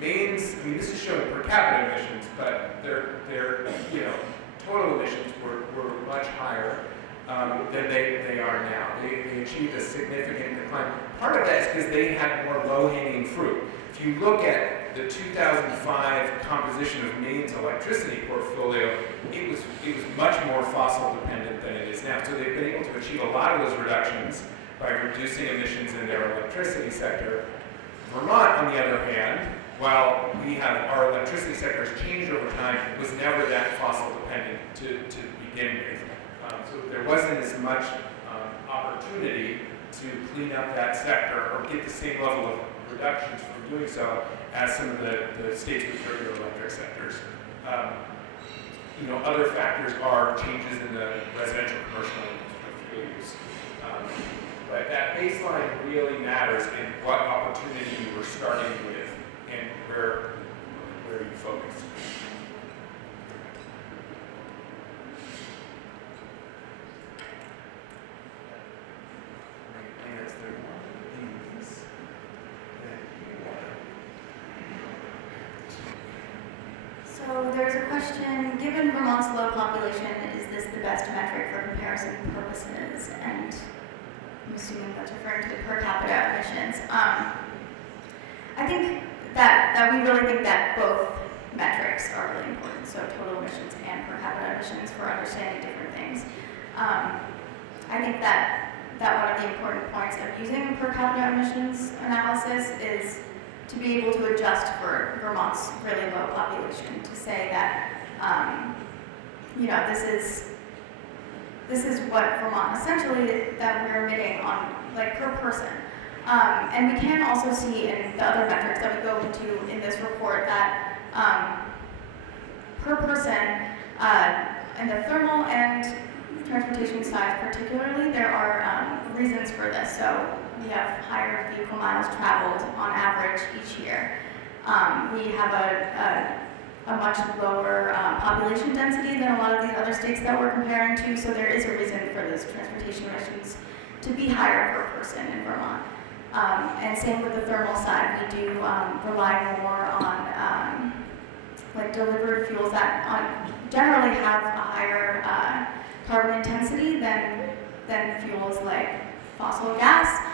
Maine's, I mean, this is showing per capita emissions, but their total emissions were much higher than they are now. They achieved a significant decline. Part of that is because they had more low-hanging fruit. If you look at the 2005 composition of Maine's electricity portfolio, it was much more fossil dependent than it is now. So they've been able to achieve a lot of those reductions by reducing emissions in their electricity sector. Vermont, on the other hand, while our electricity sector has changed over time, was never that fossil dependent to begin with. So there wasn't as much opportunity to clean up that sector or get the same level of reductions from doing so as some of the states with greater electric sectors. Other factors are changes in the residential, commercial, and fuel use. But that baseline really matters in what opportunity you were starting with and where you focus. So there's a question, given Vermont's low population, is this the best metric for comparison purposes? And I'm assuming that's referring to per capita emissions. I think that we really think that both metrics are really important, so total emissions and per capita emissions for understanding different things. I think that one of the important points of using a per capita emissions analysis is to be able to adjust for Vermont's really low population, to say that, this is what Vermont essentially that we're emitting on, like, per person. And we can also see in the other metrics that we go into in this report that per person, in the thermal and transportation side particularly, there are reasons for this. So we have higher vehicle miles traveled on average each year. We have a much lower population density than a lot of these other states that we're comparing to, so there is a reason for those transportation emissions to be higher per person in Vermont. And same with the thermal side, we do rely more on like delivered fuels that generally have a higher carbon intensity than fuels like fossil gas,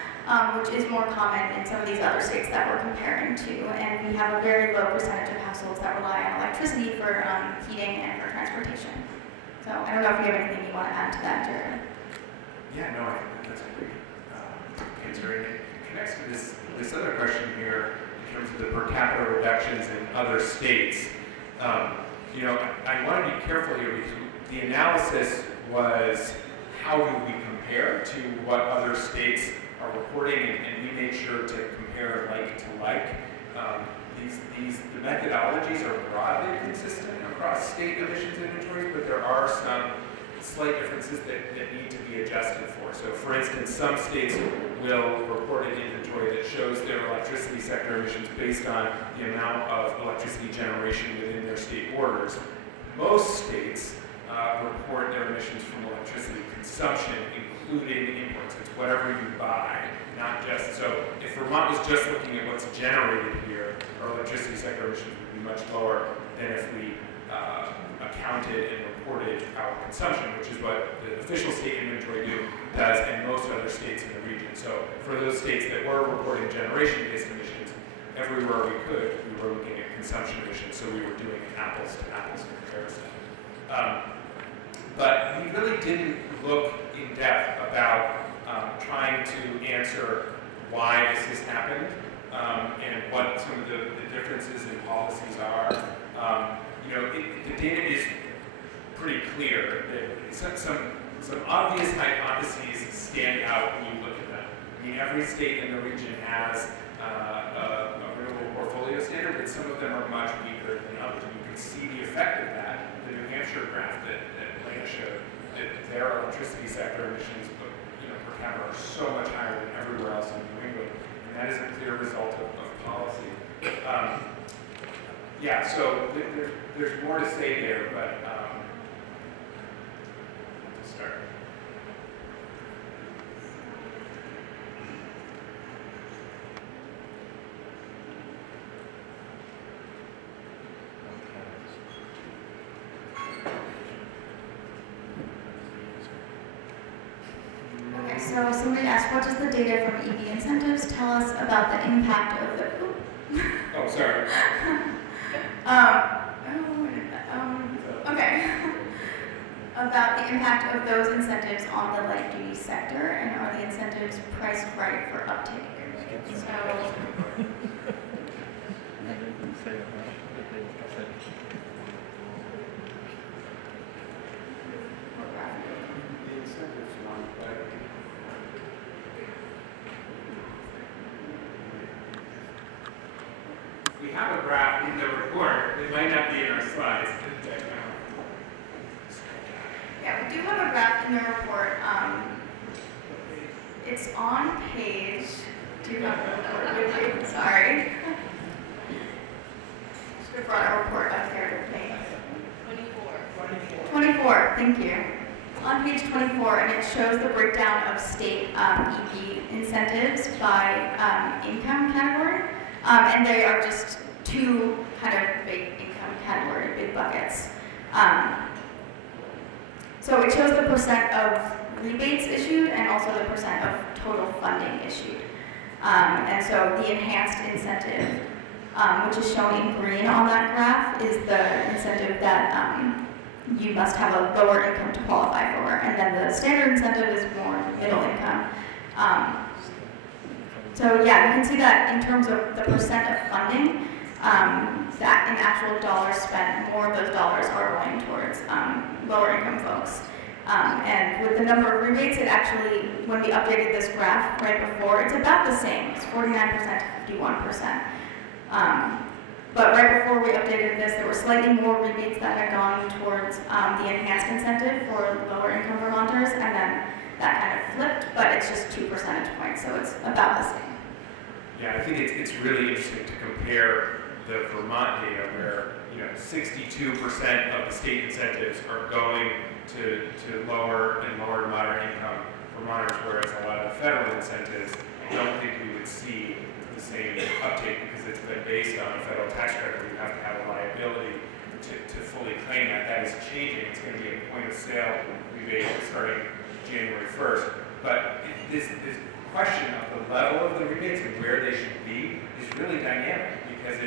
which is more common in some of these other states that we're comparing to. And we have a very low percentage of households that rely on electricity for heating and for transportation. So I don't know if you have anything you want to add to that, Jared. Yeah, no, I think that's a great answer. And it connects to this other question here in terms of the per capita reductions in other states. I want to be careful here because the analysis was how do we compare to what other states are reporting, and we made sure to compare like to like. The methodologies are broadly consistent across state emissions inventories, but there are some slight differences that need to be adjusted for. So for instance, some states will report an inventory that shows their electricity sector emissions based on the amount of electricity generation within their state borders. Most states report their emissions from electricity consumption, including imports. It's whatever you buy, not just, so if Vermont was just looking at what's generated here, our electricity sector emissions would be much lower than if we accounted and reported our consumption, which is what the official state inventory does and most other states in the region. So for those states that were reporting generation-based emissions, everywhere we could, we were looking at consumption emissions, so we were doing an apples-to-apples comparison. But we really didn't look in depth about trying to answer why this has happened and what some of the differences in policies are. The data is pretty clear. Some obvious hypotheses stand out when you look at them. I mean, every state in the region has a renewable portfolio standard, but some of them are much weaker than others. And you can see the effect of that. The New Hampshire graph that Lena showed, that their electricity sector emissions per capita are so much higher than everywhere else in New England, and that is a clear result of policy. So there's more to say there, but to start. Okay, so somebody asked, what does the data from EV incentives tell us about the impact of the, Oh, sorry. okay. About the impact of those incentives on the light duty sector, and are the incentives priced right for uptake? So, what graph? The incentives one, but we have a graph in the report. It might not be in our slides. Yeah, we do have a graph in the report. It's on page. Do you have the report with you? Sorry. Should have brought a report up here with me. 24, thank you. It's on page 24, and it shows the breakdown of state EV incentives by income category. And they are just two kind of big income category, big buckets. So it shows the percent of rebates issued and also the percent of total funding issued. And so the enhanced incentive, which is shown in green on that graph, is the incentive that you must have a lower income to qualify for. And then the standard incentive is more middle income. So yeah, you can see that in terms of the percent of funding, that in actual dollars spent, more of those dollars are going towards lower income folks. And with the number of rebates, it actually, when we updated this graph right before, it's about the same. It's 49% to 51%. But right before we updated this, there were slightly more rebates that had gone towards the enhanced incentive for lower income Vermonters, and then that kind of flipped, but it's just 2 percentage points, so it's about the same. Yeah, I think it's really interesting to compare the Vermont data where 62% of the state incentives are going to lower and lower to moderate income Vermonters, whereas a lot of the federal incentives, I don't think we would see the same uptake because it's been based on a federal tax credit where you have to have a liability to fully claim that. That is changing. It's going to be a point of sale rebate starting January 1st. But this question of the level of the rebates and where they should be is really dynamic because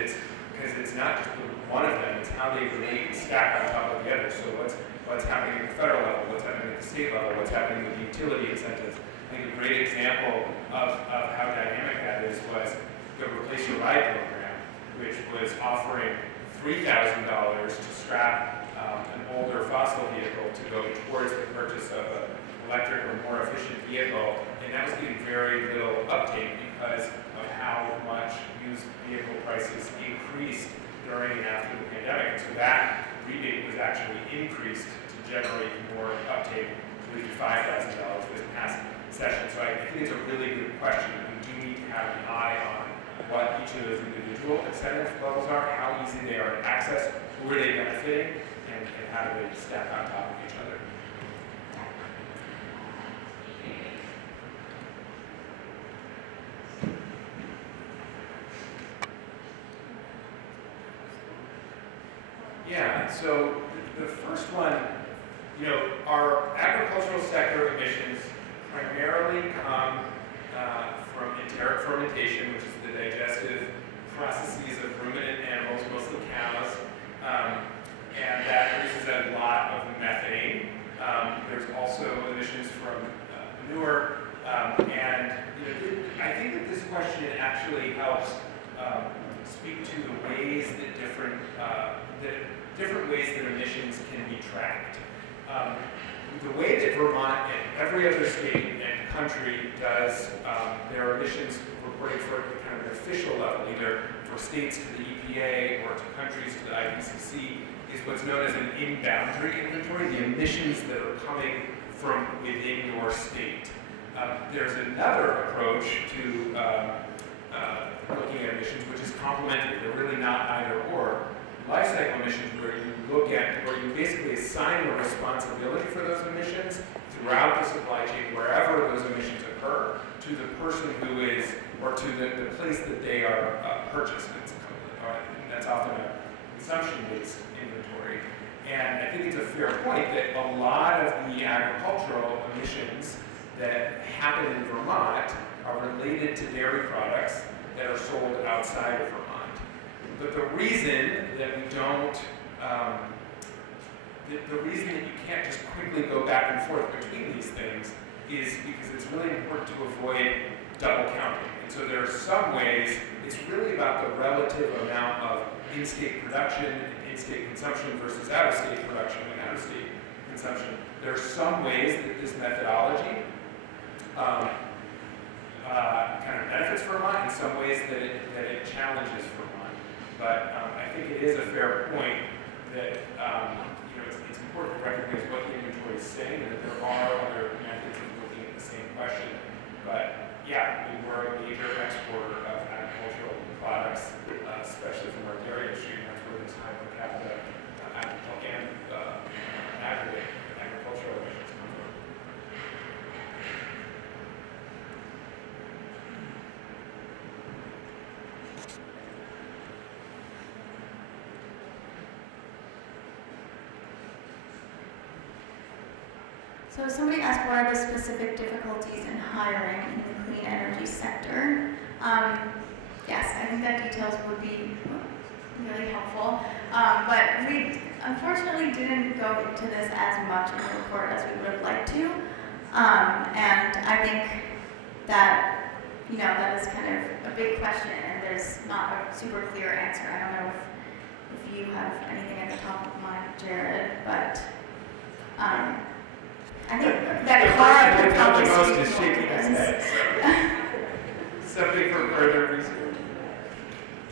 it's not just one of them, it's how they relate and stack on top of the other. So what's happening at the federal level, what's happening at the state level, what's happening with the utility incentives. I think a great example of how dynamic that is was the Replace Your Ride program, which was offering $3,000 to strap an older fossil vehicle to go towards the purchase of an electric or more efficient vehicle, and that was getting very little uptake because of how much used vehicle prices increased during and after the pandemic. And so that rebate was actually increased to generate more uptake, to $5,000 this past session. So I think it's a really good question. We do need to have an eye on what each of those individual incentive levels are, how easy they are to access, who are they benefiting, and how do they stack on top of each other. Yeah, so the first one, our agricultural sector emissions primarily come from enteric fermentation, which is the digestive processes of ruminant animals, mostly cows, and that produces a lot of methane. There's also emissions from manure, and I think that this question actually helps speak to the ways that different ways that emissions can be tracked. The way that Vermont and every other state and country does their emissions reporting for kind of an official level, either for states to the EPA or to countries to the IPCC, is what's known as an in-boundary inventory, the emissions that are coming from within your state. There's another approach to looking at emissions, which is complementary. They're really not either or. Life cycle emissions, where you basically assign the responsibility for those emissions throughout the supply chain, wherever those emissions occur, to the person who is, or to the place that they are purchased. And that's often a consumption-based inventory. And I think it's a fair point that a lot of the agricultural emissions that happen in Vermont are related to dairy products that are sold outside of Vermont. But the reason that we don't, the reason that you can't just quickly go back and forth between these things is because it's really important to avoid double counting. And so there are some ways, it's really about the relative amount of in-state production and in-state consumption versus out-of-state production and out-of-state consumption. There are some ways that this methodology kind of benefits Vermont, and some ways that it challenges Vermont. But I think it is a fair point that it's important to recognize what the inventory is saying, and that there are other methods of looking at the same question. But yeah, we're a major exporter of agricultural products, especially from our dairy industry, and that's where this high per capita and aggregate agricultural emissions come from. So somebody asked, what are the specific difficulties in hiring in the clean energy sector? Yes, I think that details would be really helpful. But we unfortunately didn't go into this as much in the report as we would have liked to. And I think that, that is kind of a big question, and there's not a super clear answer. I don't know if you have anything at the top of mind, Jared, but I think that Clara would probably most is speak more shaking to his this. head. So. Something for further research.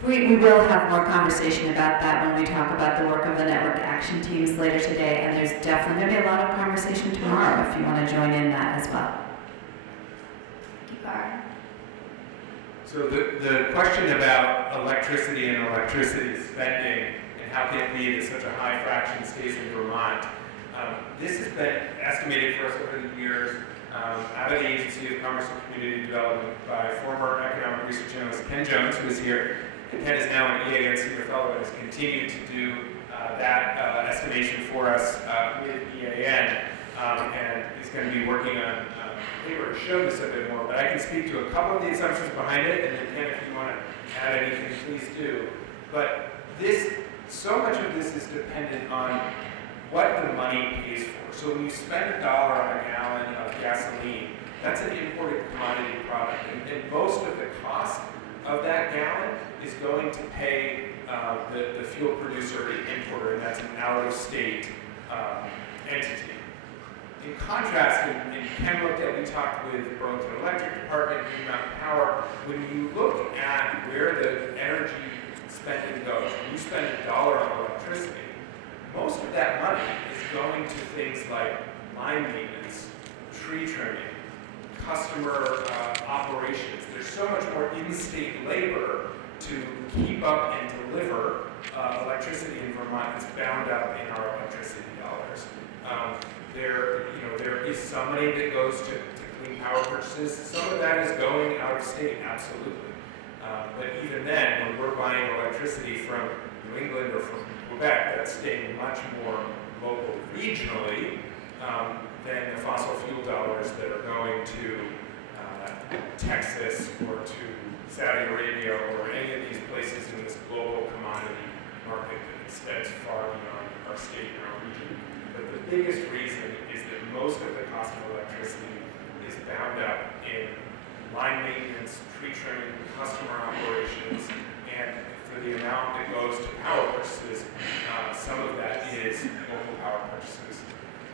We will have more conversation about that when we talk about the work of the network action teams later today, and there's definitely going to be a lot of conversation tomorrow if you want to join in that as well. Thank you, Clara. So the question about electricity and electricity spending and how can it be that such a high fraction stays in Vermont, this has been estimated for us over the years out of the Agency of Commerce and Community Development by former economic research analyst Ken Jones, who is here. And Ken is now an EAN senior fellow and has continued to do that estimation for us with EAN, and is going to be working on paper to show this a bit more. But I can speak to a couple of the assumptions behind it, and then Ken, if you want to add anything, please do. But so much of this is dependent on what the money pays for. So when you spend $1 on a gallon of gasoline, that's an imported commodity product, and most of the cost of that gallon is going to pay the fuel producer or the importer, and that's an out-of-state entity. In contrast, in Ken looked at, we talked with Burlington Electric Department, Green Mountain Power, when you look at where the energy spending goes, when you spend $1 on electricity, most of that money is going to things like line maintenance, tree trimming, customer operations. There's so much more in-state labor to keep up and deliver electricity in Vermont that's bound up in our electricity dollars. There is some money that goes to clean power purchases. Some of that is going out of state, absolutely. But even then, when we're buying electricity from New England or from Quebec, that's staying much more local regionally than the fossil fuel dollars that are going to Texas or to Saudi Arabia or any of these places in this global commodity market that extends far beyond our state and our region. But the biggest reason is that most of the cost of electricity is bound up in line maintenance, tree trimming, customer operations, and for the amount that goes to power purchases, some of that is local power purchases.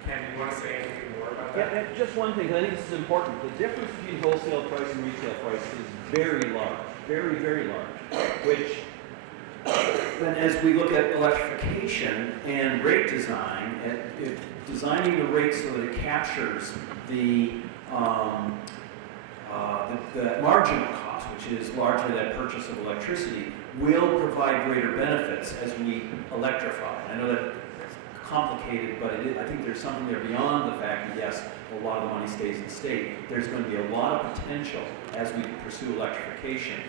Ken, do you want to say anything more about that? Yeah, just one thing, 'cause I think this is important. The difference between wholesale price and retail price is very large, very, very large, which then as we look at electrification and rate design, designing the rate so that it captures the marginal cost, which is largely that purchase of electricity, will provide greater benefits as we electrify. I know that's complicated, but I think there's something there beyond the fact that, yes, a lot of the money stays in state. There's going to be a lot of potential as we pursue electrification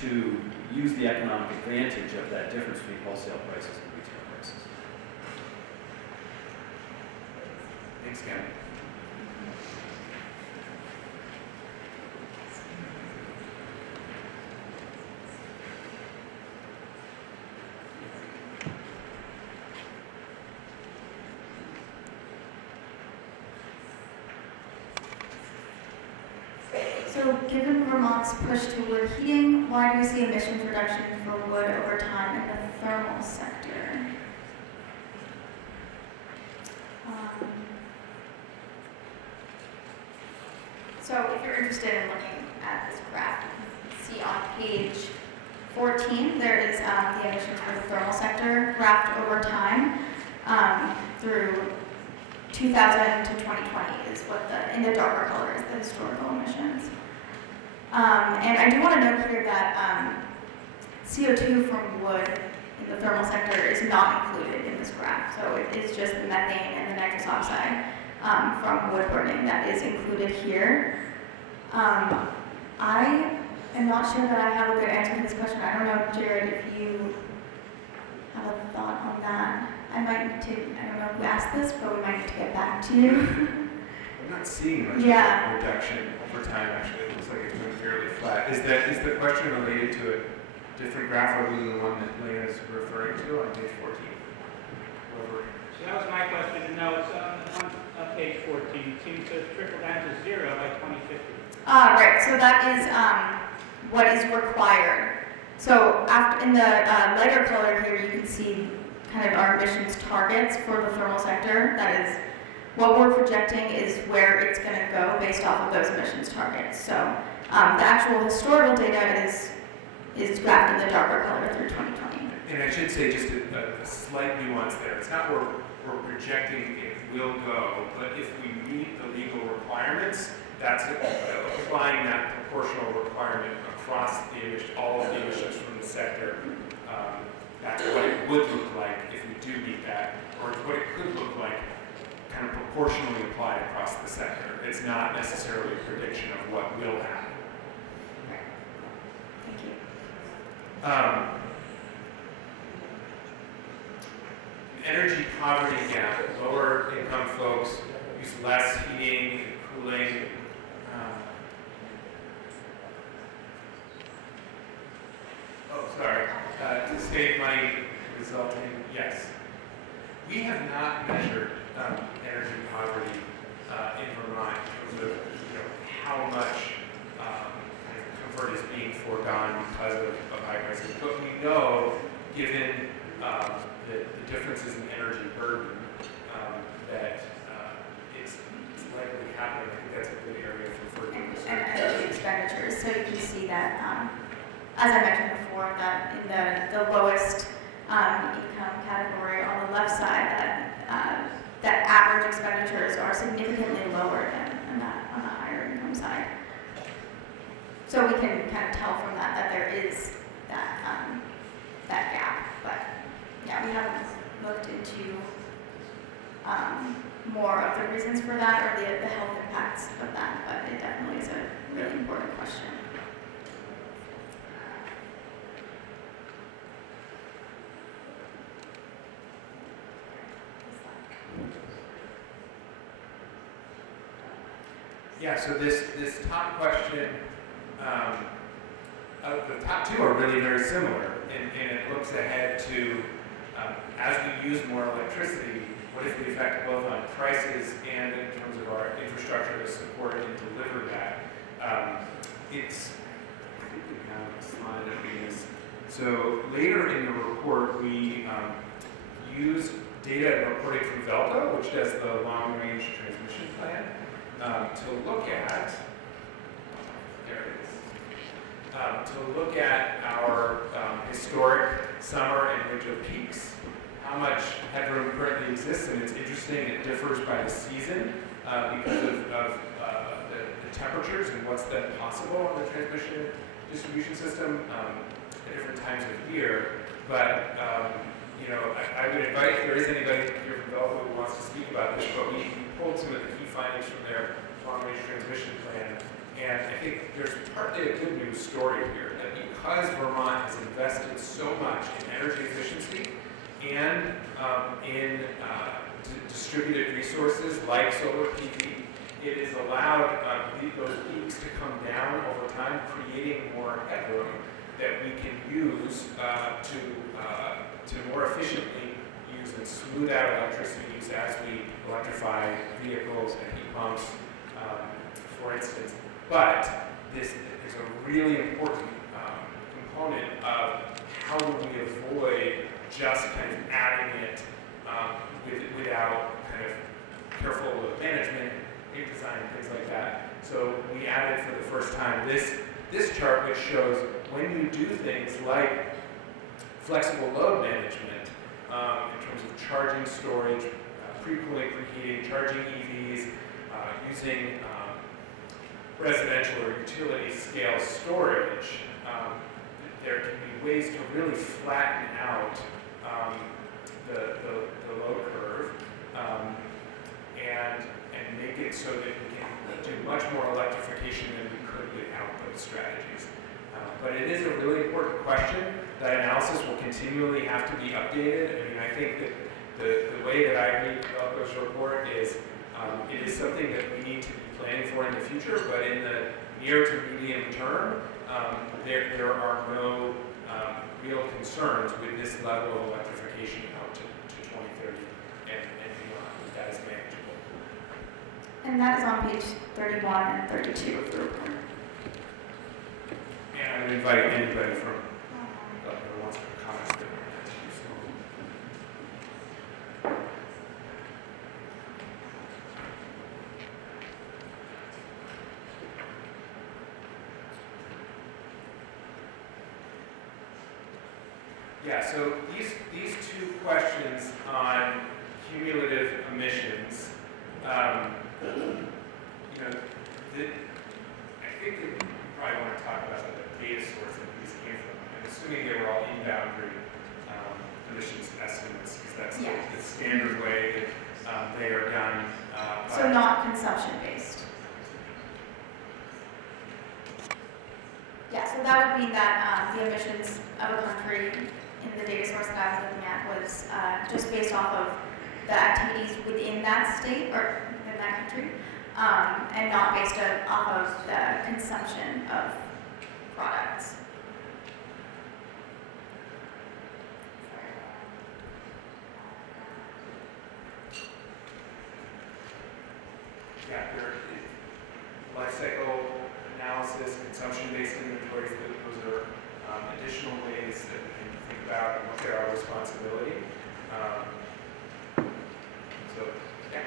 to use the economic advantage of that difference between wholesale prices and retail prices. Thanks, Ken. So given Vermont's push to wood heating, why do you see emissions reduction for wood over time in the thermal sector? So if you're interested in looking at this graph, you can see on page 14, there is the emissions for the thermal sector graphed over time through 2000 to 2020 is what in the darker color is the historical emissions. And I do want to note here that CO2 from wood in the thermal sector is not included in this graph. So it is just the methane and the nitrous oxide from wood burning that is included here. I am not sure that I have a good answer to this question. I don't know, Jared, if you have a thought on that. I might need to, I don't know who asked this, but we might need to get back to you. I'm not seeing much Yeah. reduction over time, actually. It looks like it's been fairly flat. Is the question related to a different graph or the one that Lena is referring to on page 14? Over. So that was my question. No, it's on page 14. It seems to trickle down to 0 by 2050. Right, so that is what is required. So after, in the lighter color here, you can see kind of our emissions targets for the thermal sector. That is, what we're projecting is where it's going to go based off of those emissions targets. So the actual historical data is graphed in the darker color through 2020. And I should say just a slight nuance there. It's not where we're projecting it will go, but if we meet the legal requirements, that's applying that proportional requirement across all of the emissions from the sector. That's what it would look like if we do meet that, or what it could look like kind of proportionally applied across the sector. It's not necessarily a prediction of what will happen. Thank you. Energy poverty gap. Lower income folks use less heating and cooling. To save money resulting, yes. We have not measured energy poverty in Vermont in terms of how much kind of comfort is being foregone because of high prices. But we know, given the differences in energy burden, that it's likely happening. I think that's a good area for further research. And energy expenditures. So you can see that, as I mentioned before, that in the lowest income category on the left side, that average expenditures are significantly lower than on the higher income side. So we can kind of tell from that there is that gap. But yeah, we haven't looked into more of the reasons for that or the health impacts of that, but it definitely is a really important question. Yeah, so this top question, the top two are really very similar, and it looks ahead to, as we use more electricity, what is the effect both on prices and in terms of our infrastructure to support and deliver that. I think we have a slide of these. So later in the report, we use data and reporting from VELCO, which does the long-range transmission plan, to look at, there it is, to look at our historic summer and winter peaks, how much headroom currently exists, and it's interesting, it differs by the season because of the temperatures and what's then possible on the transmission distribution system at different times of year. But I would invite, if there is anybody here from Velvo who wants to speak about this, but we pulled some of the key findings from their long-range transmission plan, and I think there's partly a good news story here, that because Vermont has invested so much in energy efficiency and in distributed resources like solar PV, it has allowed those peaks to come down over time, creating more headroom that we can use to more efficiently use and smooth out electricity use as we electrify vehicles and heat pumps, for instance. But this is a really important component of how do we avoid just kind of adding it without kind of careful load management, design, things like that. So we added for the first time this chart, which shows when you do things like flexible load management in terms of charging storage, pre-cooling, preheating, charging EVs, using residential or utility scale storage, there can be ways to really flatten out the load curve and make it so that we can do much more electrification than we could without those strategies. But it is a really important question. That analysis will continually have to be updated. I mean, I think that the way that I read Velco's report is it is something that we need to be planning for in the future, but in the near to medium term, there are no real concerns with this level of electrification out to 2030 and beyond. That is manageable. And that is on page 31 and 32 of the report. And I would invite anybody from who wants to comment that that's useful. Yeah, so these two questions on cumulative emissions, you know, I think that you probably want to talk about the data source that these came from. I'm assuming they were all in-boundary emissions estimates, because that's the standard way that they are done. So not consumption-based. Yeah, so that would mean that the emissions of a country in the data source that I was looking at was just based off of the activities within that state or within that country, and not based off of the consumption of products. Yeah, there is life cycle analysis, consumption-based inventories, those are additional ways that we can think about and look at our responsibility. So, yeah.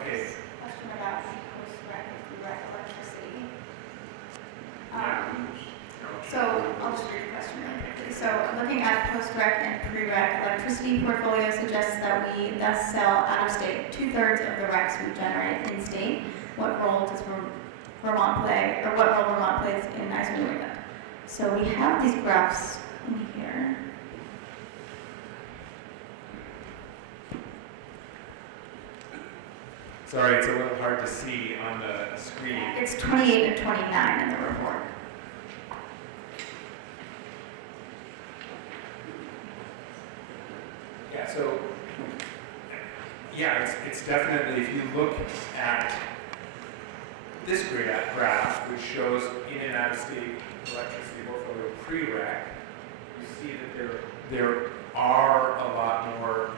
Okay. Question about post-rec and pre-rec electricity. So I'll just read the question really quickly. So looking at post-rec and pre-rec electricity portfolio suggests that we thus sell out of state 2/3 of the recs we generate in state. What role does Vermont play, or what role Vermont plays in ISO New England? So we have these graphs in here. Sorry, it's a little hard to see on the screen. It's 28 and 29 in the report. Yeah, so, yeah, it's definitely, if you look at this graph, which shows in and out of state electricity portfolio pre-rec, you see that there are a lot more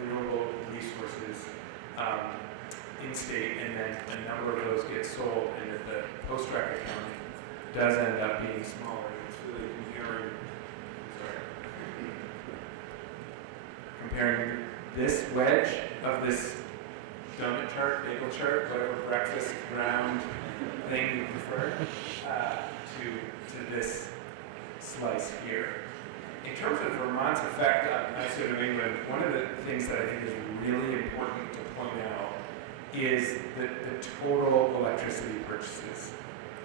renewable resources in state, and then a number of those get sold, and that the post-rec accounting does end up being smaller. It's really comparing this wedge of this donut chart, bagel chart, whatever breakfast round thing you prefer, to this slice here. In terms of Vermont's effect on ISO New England, one of the things that I think is really important to point out is the total electricity purchases.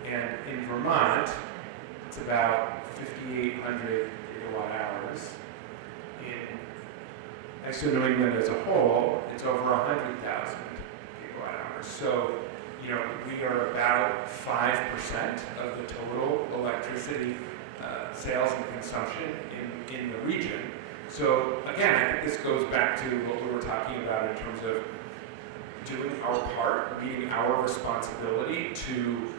And in Vermont, it's about 5,800 gigawatt hours. In ISO New England as a whole, it's over 100,000 gigawatt hours. So, you know, we are about 5% of the total electricity sales and consumption in the region. So again, I think this goes back to what we were talking about in terms of doing our part, meeting our responsibility to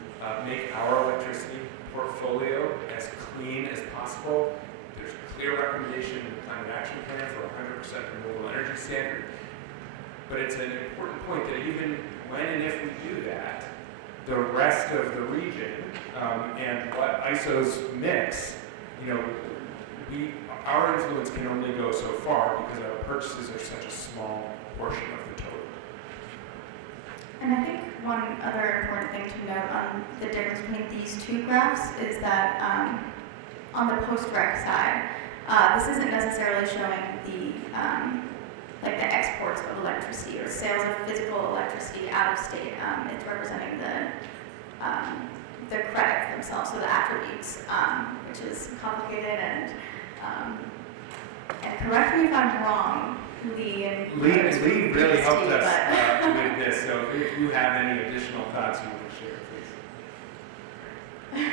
make our electricity portfolio as clean as possible. There's a clear recommendation in the Climate Action Plan for 100% renewable energy standard. But it's an important point that even when and if we do that, the rest of the region and what ISOs mix, you know, our influence can only go so far because our purchases are such a small portion of the total. And I think one other important thing to note on the difference between these two graphs is that on the post-rec side, this isn't necessarily showing the like the exports of electricity or sales of physical electricity out of state. It's representing the credits themselves, so the attributes, which is complicated and correct me if I'm wrong, Lee and Lee really helped Steve, us with this, so if you have any additional thoughts you want to share, please.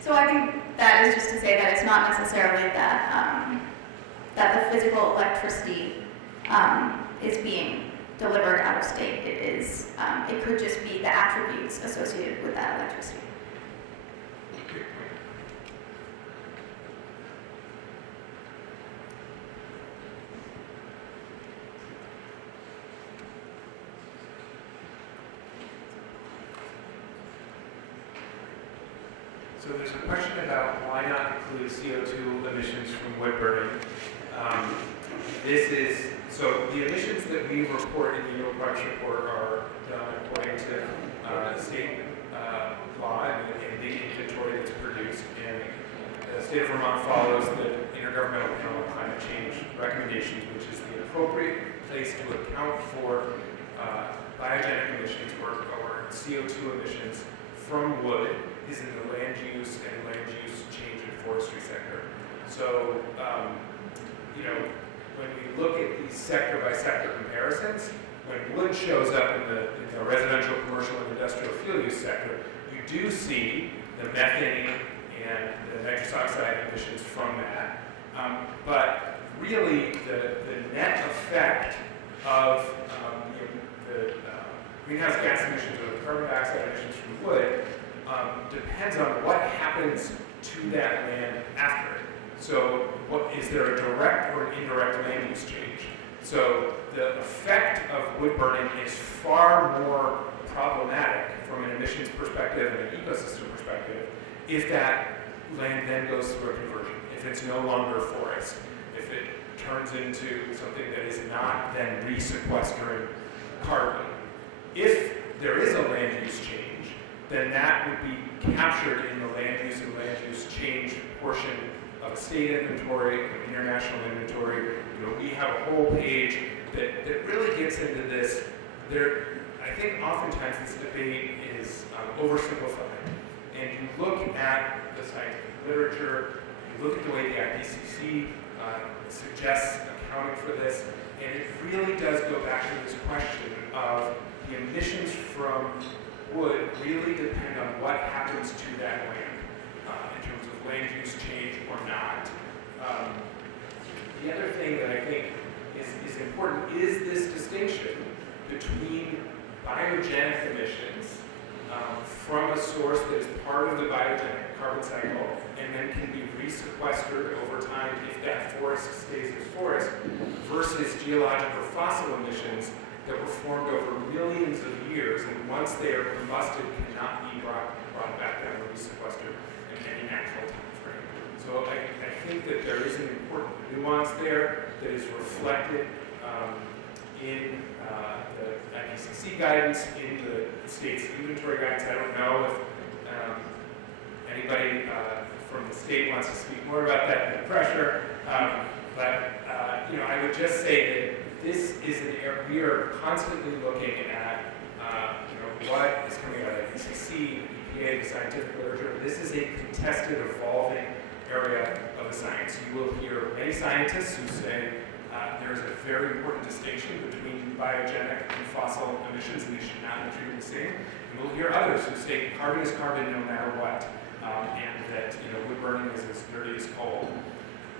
So I think that is just to say that it's not necessarily that that the physical electricity is being delivered out of state. It could just be the attributes associated with that electricity. So there's a question about why not include CO2 emissions from wood burning. So the emissions that we report in the yield products report are done according to state law and the inventory that's produced. And the state of Vermont follows the Intergovernmental Panel on Climate Change recommendations, which is the appropriate place to account for biogenic emissions or CO2 emissions from wood is in the land use and land use change and forestry sector. So, you know, when we look at these sector by sector comparisons, when wood shows up in the residential, commercial, and industrial fuel use sector, you do see the methane and the nitrous oxide emissions from that. But really, the net effect of the greenhouse gas emissions or the carbon dioxide emissions from wood depends on what happens to that land after it. So is there a direct or an indirect land use change? So the effect of wood burning is far more problematic from an emissions perspective and an ecosystem perspective if that land then goes through a conversion, if it's no longer forest, if it turns into something that is not then resequestering carbon. If there is a land use change, then that would be captured in the land use and land use change portion of state inventory, of international inventory. You know, we have a whole page that really gets into this. I think oftentimes this debate is oversimplified. And you look at the scientific literature, you look at the way the IPCC suggests accounting for this, and it really does go back to this question of the emissions from wood really depend on what happens to that land in terms of land use change or not. The other thing that I think is important is this distinction between biogenic emissions from a source that is part of the biogenic carbon cycle and then can be resequestered over time if that forest stays as forest, versus geologic or fossil emissions that were formed over millions of years and once they are combusted cannot be brought back down or resequestered in any natural time frame. So I think that there is an important nuance there that is reflected in the IPCC guidance, in the state's inventory guidance. I don't know if anybody from the state wants to speak more about that under pressure, but you know, I would just say that this is an area we are constantly looking at. You know, what is coming out of IPCC, EPA, the scientific literature. This is a contested, evolving area of the science. You will hear many scientists who say there's a very important distinction between biogenic and fossil emissions, and they should not be treated the same. And we'll hear others who say carbon is carbon no matter what, and that wood burning is as dirty as coal.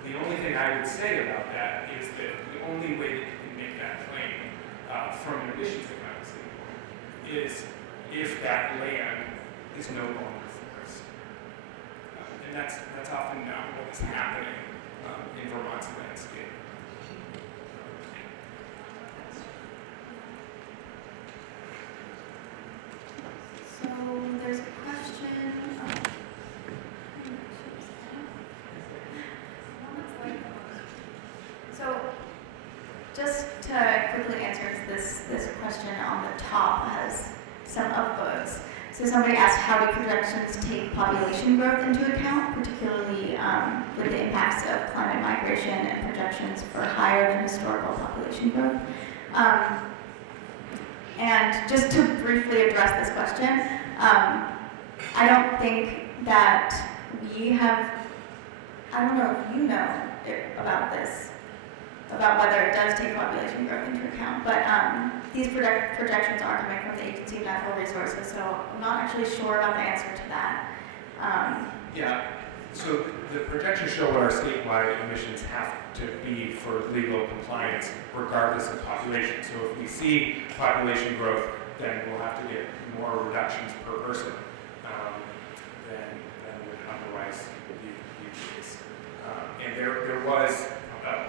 The only thing I would say about that is that the only way that you can make that claim from an emissions economic standpoint is if that land is no longer forest. And that's often not what is happening in Vermont's landscape. So this question on the top has some upvotes. So somebody asked, how do projections take population growth into account, particularly with the impacts of climate migration and projections for higher than historical population growth? And just to briefly address this question, I don't think that we have, I don't know if you know about this, about whether it does take population growth into account, but these projections are coming from the Agency of Natural Resources, so I'm not actually sure about the answer to that. Yeah, so the projections show what our statewide emissions have to be for legal compliance regardless of population. So if we see population growth, then we'll have to get more reductions per person than would otherwise be the case. And there was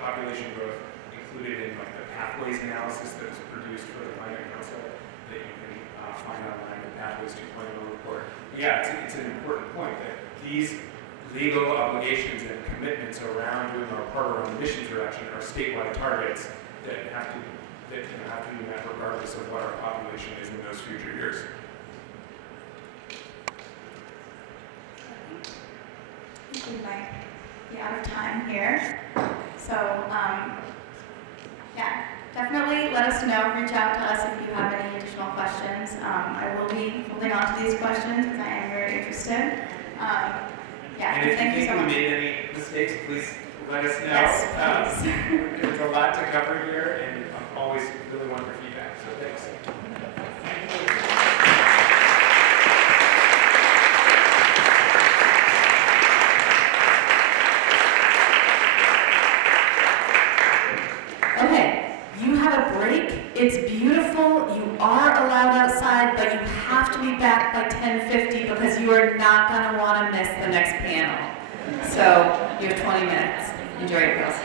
population growth included in like the pathways analysis that was produced for the Climate Council that you can find online, the Pathways 2.0 report. But yeah, it's an important point that these legal obligations and commitments around doing our part around emissions reduction are statewide targets that have to be met regardless of what our population is in those future years. I think we might be out of time here. So, yeah, definitely let us know. Reach out to us if you have any additional questions. I will be holding on to these questions because I am very interested. Yeah, And if thank you you so think we much. made any mistakes, please let us know. Yes, please. There's a lot to cover here, and I'm always really want your feedback, so thanks. Okay, you have a break. It's beautiful. You are allowed outside, but you have to be back by 10:50 because you are not going to want to miss the next panel. So you have 20 minutes. Enjoy your girls.